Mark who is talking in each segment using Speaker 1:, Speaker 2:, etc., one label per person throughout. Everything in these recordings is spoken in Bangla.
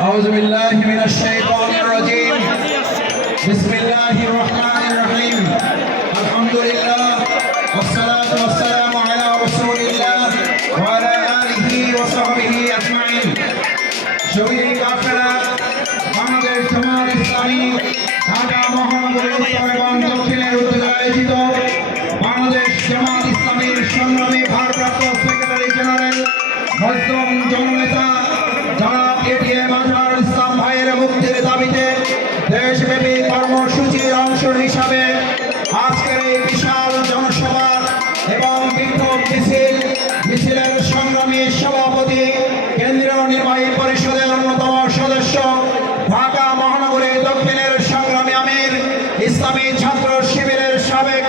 Speaker 1: أعوذ بالله من الشيطان الرجيم بسم الله الرحمن الرحيم الحمد لله والصلاة والسلام على رسول الله وعلى آله وصحبه أجمعين شويه কাফেলা আমাদের সমাজ ইসলামী ঢাকা মহানগর এবং দেশব্যাপী কর্মসূচির অংশ হিসাবে আজকের এই বিশাল জনসভা এবং বিক্ষোভ মিছিল, মিছিলের সংগ্রামী সভাপতি, কেন্দ্রীয় নির্বাহী পরিষদের অন্যতম সদস্য, ঢাকা মহানগরী দক্ষিণের সংগ্রামী আমির, ইসলামী ছাত্র শিবিরের সাবেক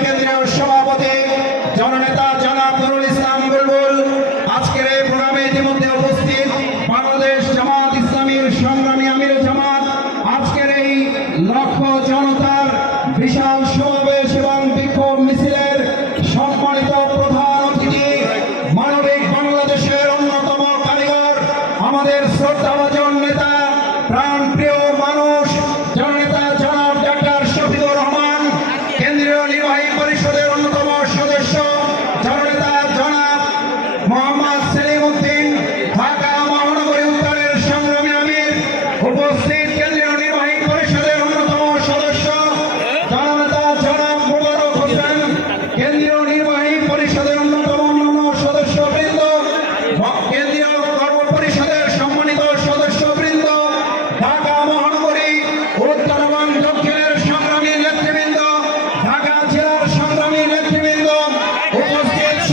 Speaker 1: আমাদের শ্রদ্ধা